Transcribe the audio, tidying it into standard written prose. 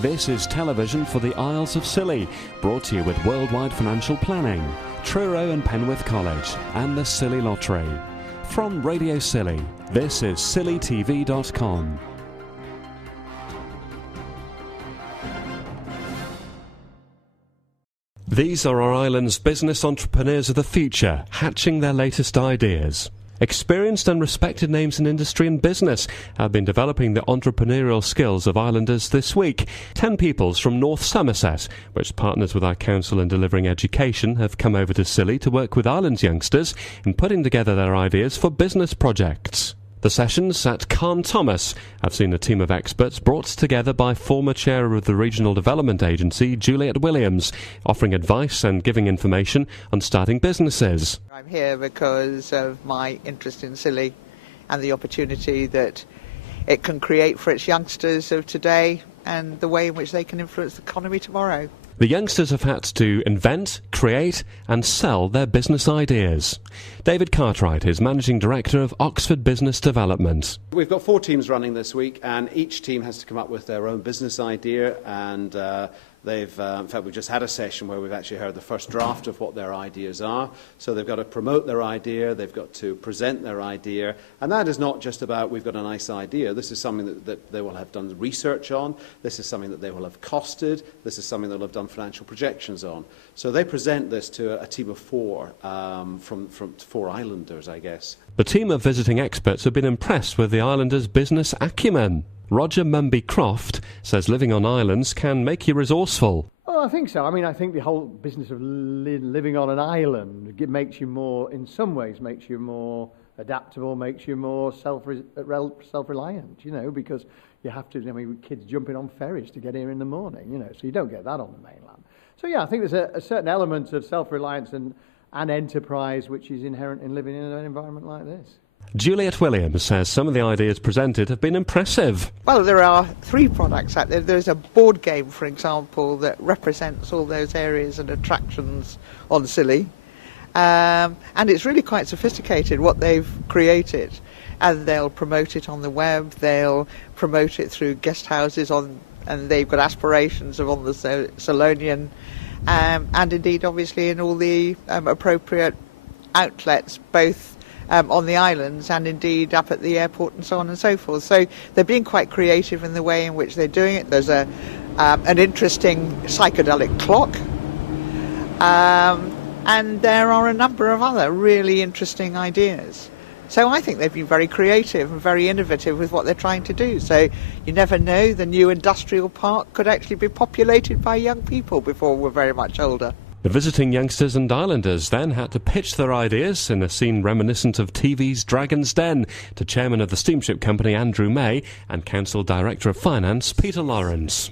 This is television for the Isles of Scilly, brought to you with Worldwide Financial Planning, Truro and Penwith College, and the Scilly Lottery. From Radio Scilly, this is scillytv.com. These are our island's business entrepreneurs of the future, hatching their latest ideas. Experienced and respected names in industry and business have been developing the entrepreneurial skills of islanders this week. 10 pupils from North Somerset, which partners with our council in delivering education, have come over to Scilly to work with island's youngsters in putting together their ideas for business projects. The sessions at Carn Thomas have seen a team of experts brought together by former chair of the Regional Development Agency, Juliet Williams, offering advice and giving information on starting businesses. I'm here because of my interest in Scilly and the opportunity that it can create for its youngsters of today and the way in which they can influence the economy tomorrow. The youngsters have had to invent, create and sell their business ideas. David Cartwright is Managing Director of Oxford Business Development. We've got 4 teams running this week, and each team has to come up with their own business idea, and in fact, we've just had a session where we've actually heard the first draft of what their ideas are. So they've got to promote their idea, they've got to present their idea, and that is not just about we've got a nice idea. This is something that they will have done research on, this is something that they will have costed, this is something they'll have done financial projections on. So they present this to a team of 4 from 4 islanders, I guess. The team of visiting experts have been impressed with the islanders' business acumen. Roger Mumby-Croft says living on islands can make you resourceful. Oh, I think so. I think the whole business of living on an island makes you more, in some ways, makes you more adaptable, makes you more self-reliant, because you have to, kids jumping on ferries to get here in the morning, so you don't get that on the mainland. So yeah, I think there's a certain element of self-reliance and enterprise which is inherent in living in an environment like this. Juliet Williams says some of the ideas presented have been impressive. Well, there are 3 products out there. There's a board game, for example, that represents all those areas and attractions on Scilly. And it's really quite sophisticated what they've created. And they'll promote it on the web, they'll promote it through guest houses, and they've got aspirations of on the Solonian, and indeed, obviously, in all the appropriate outlets, both on the islands and indeed up at the airport and so on and so forth. So they're being quite creative in the way in which they're doing it. There's an interesting psychedelic clock, and there are a number of other really interesting ideas. So I think they've been very creative and very innovative with what they're trying to do. So you never know, the new industrial park could actually be populated by young people before we're very much older. The visiting youngsters and islanders then had to pitch their ideas in a scene reminiscent of TV's Dragon's Den to Chairman of the Steamship Company Andrew May and Council Director of Finance Peter Lawrence.